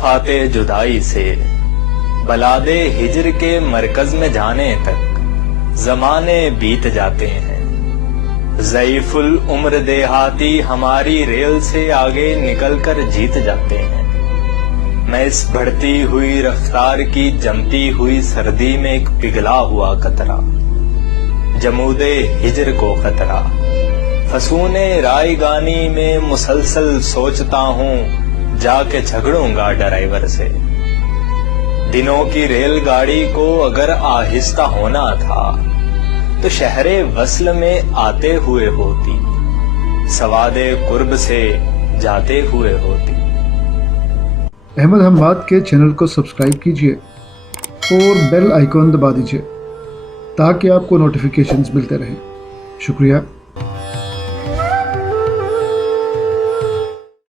مسافات جدائی سے بلاد ہجر کے مرکز میں جانے تک زمانے بیت جاتے ہیں. ضعیف العمر دیہاتی ہماری ریل سے آگے نکل کر جیت جاتے ہیں. میں اس بڑھتی ہوئی رفتار کی جمتی ہوئی سردی میں ایک پگھلا ہوا قطرہ، جمود ہجر کو خطرہ، فسون رائے گانی میں مسلسل سوچتا ہوں جا کے جھگڑوں گا ڈرائیور سے. دنوں کی ریل گاڑی کو اگر آہستہ ہونا تھا تو شہر وصل میں آتے ہوئے ہوتی، سواد قرب سے جاتے ہوئے ہوتی. احمد حماد کے چینل کو سبسکرائب کیجیے اور بیل آئیکن دبا دیجیے تاکہ آپ کو نوٹیفیکیشنز ملتے رہیں. شکریہ.